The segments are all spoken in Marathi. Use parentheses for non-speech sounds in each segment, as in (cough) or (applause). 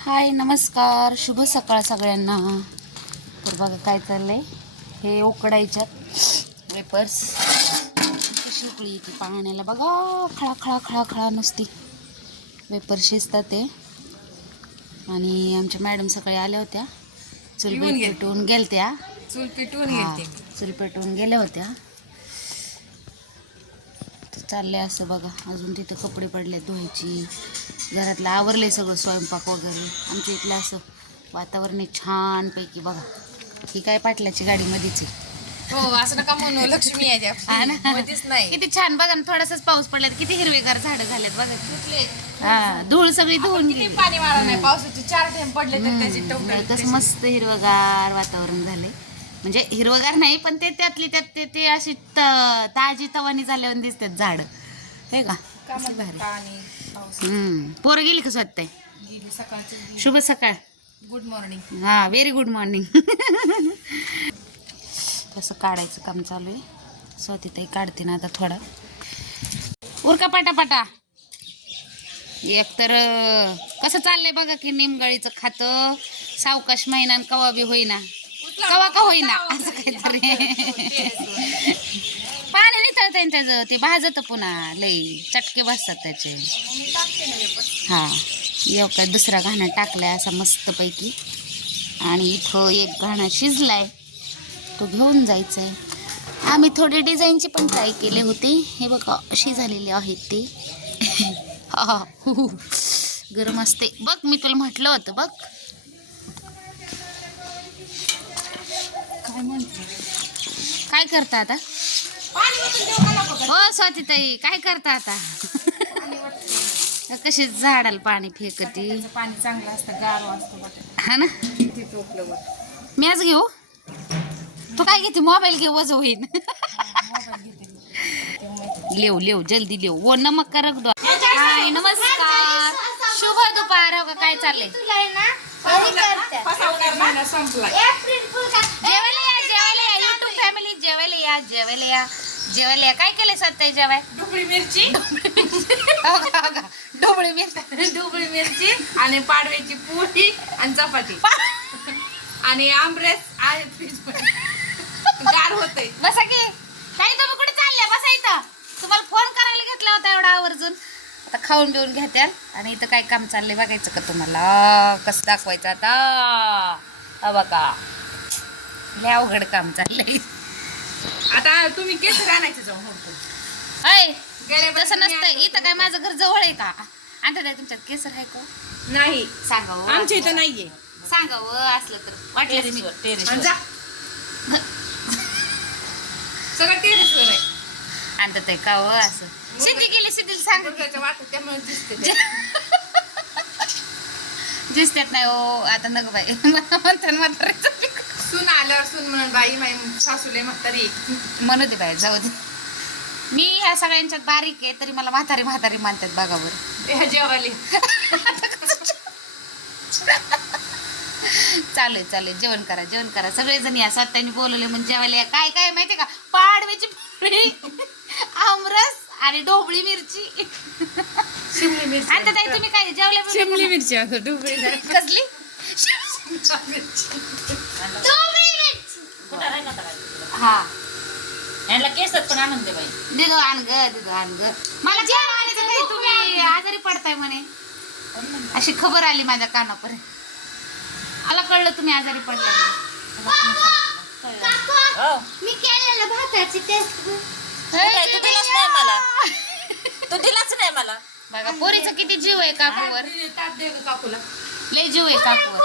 हाय नमस्कार. शुभ सकाळ सगळ्यांना. तर बघा काय चाललंय. हे उकडायच्यात वेपर्स कशी उकळी येते पाण्याला बघा. खळा खळा खळा खळा नुसती. वेपर शिजतात ते. आणि आमच्या मॅडम सकाळी आल्या होत्या. चूल. पेटवून गेलत्या. चूल पेटवून घेते चूल पेटवून गेल्या होत्या. तर चाललंय असं बघा. अजून तिथे कपडे पडले धुवायची. घरातलं आवरलंय सगळं स्वयंपाक वगैरे. आमच्या इथलं असं वातावरण आहे छानपैकी बघा. ही काय पाटलाची गाडी मध्येच आहे. हो असं नका म्हणू. लक्ष्मी आहे त्या हा ना? मध्येच नाही. किती छान बघा ना थोडासाच पाऊस पडला किती हिरवेगार झाडं झालेत बघा. कुठले? हा धूळ सगळी धुवून किती गेली. पाणी मारा नाही. पावसाचे चार थेंब पडले तर त्याची नाही, कसं. मस्त हिरवगार वातावरण झालंय. म्हणजे हिरवगार नाही पण ते त्यातली त्यात ते ते अशी त- ताजी तवानी झाल्यावर दिसतात झाड. हे का? भारी. पाणी. हम्म. पोरं गेली कसं वाटतंय गेली सकाळची. शुभ सकाळ. गुड मॉर्निंग हा व्हेरी गुड मॉर्निंग कसं काढायचं काम चालू आहे. स्वतीताई काढते ना आता थोडा. उरका पाटा एक तर कसं चाललंय बघा की निमगळीचं खातं. सावकाश महिना कवा बी होईना. कवा का होईना. असं काहीतरी. (laughs) (laughs) त्याचं ते भाजत पुन्हा लई चटके बसतात त्याचे. हा येऊ काय दुसरा घाणा टाकलाय असा मस्तपैकी. आणि इथं एक घाणा शिजलाय. तो घेऊन जायचा आहे आम्ही थोडे डिझाईनचे पण ट्राय केले होते. हे बघा अशी झालेले आहेत ते. हा, हा, हु, गरम असते. बघ मी तुला म्हटलं होतं बघ. काय म्हणते? काय करता आता? हो स्वातीताई काय करता आता. कशी झाडाला पाणी फेकती? पाणी चांगलं असतं गार असतं हा ना. मी आज घेऊ? तू काय घेते? मोबाईल घे वज होईन. लेव लेव जल्दी लेव वो नमक का रख दो हाय नमस्कार. शुभ दुपार हो काय चाललंय? फसवणार जेवायला या जेवायला या जेवायला या काय केलंय सत्ताई जेवाय? ढोबळी मिरची. हो का, हो का? ढोबळी मिरची. ढोबळी मिरची आणि पाडव्याची पोळी आणि चपाती. आणि आमरेस आहे फ्रीज गार होते बसा की. काही तुम्ही कुठे चालले बसा इथं. तुम्हाला फोन करायला घेतला होता एवढा आवर्जून. आता खाऊन बिऊन घेत्याल आणि इथं काय काम चाललंय बघायचं का तुम्हाला? कसं दाखवायचं आता? हा बघा. लय अवघड काम चाललंय. आता तुम्ही केसर आणायचं जाऊन हो अय गेल्या तसं वर्षी नसतं इथं काय माझं घर जवळ आहे का? आता काय तुमच्यात केसर आहे का? नाही. सांगा हो. आमच्या इथं नाहीये. सांगा व असलं तर. वाटलं मी आणि जा. सगळं टेरेसवर आहे. का व असं. सिद्धी गेली सिद्धीला सांग. गुडघ्याच्या वाटत त्यामुळे दिसते ते. दिसतात नाही हो आता नग बाई. म्हणतात म्हातारीचं आल्यावर सून म्हणून बाई माई सासूले म्हातारी. म्हणू दे बाई जाऊ दे. मी ह्या सगळ्यांच्यात बारीक आहे तरी मला म्हातारी म्हातारी मानतात बघावर ह्या जेवाले चालू आहे चालू आहे जेवण करा जेवण करा. सगळेजण या स्वतःनी बोलवले म्हणजे जेवायला या. काय काय माहितीये का? पाडव्याची पोळी आमरस आणि ढोबळी मिरची. शिमली मिरची. आता ताई तुम्ही काय जेवले बिवले शिमली? मिरची असं ढोबळी. कसली? हा. यांना केसात पण आणून दे बाई. दिदो आण ग दिदो आण ग. मला आणायचं नाही तुम्ही आजारी पडताय म्हणे. अशी खबर आली माझ्या कानापर्यंत. मला कळलं तुम्ही आजारी पडलाय म्हणून. हो. मी केलेलं भाताची टेस्ट तू दिलाच नाही मला? तू दिलाच नाही मला? बघा पोरीचा किती जीव आहे काकूवर. दे काकूला. लय जीव आहे काकूवर.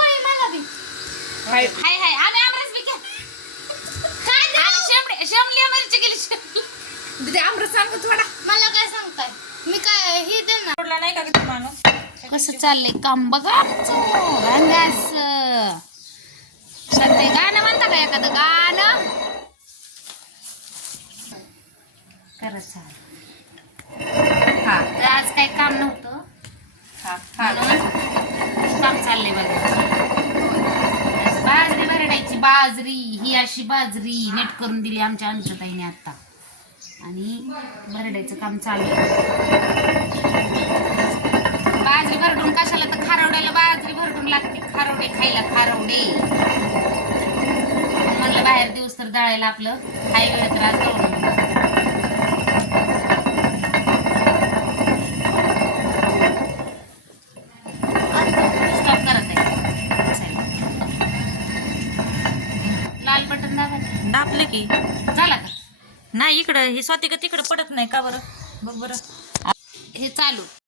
हाय. हाय हाय आणि आमरस बी घ्या आणि शेमडी शेमली मिरची गेली शेमली दे आमरस सांग गं थोडा मला काय सांगताय? मी काय हे देणार सोडला नाही का किती माणूस? कसं चाललंय काम? बघा आमचं. रंगास. सध्या गाणं म्हणता का एखादं गाणं? चाल. हा. तर आज काही काम नव्हतं. हा हा. म्हणून काम चाललंय बघा. बाजरी भरडायची बाजरी. ही अशी बाजरी नेट करून दिली आमच्या अंशताईने आता. आणि भरडायचं काम चालू आहे. बाजरी भरडून कशाला तर खारवड्याला बाजरी भरडून लागते. खारवडे खायला खारवडे. म्हणलं बाहेर दिवस तर दळायला आपलं. काही वेळ त्रास आज दाबले की. झाला का? नाही इकडं हे स्वाती का तिकडं पडत नाही का बरं? बघ बरं. हे चालू.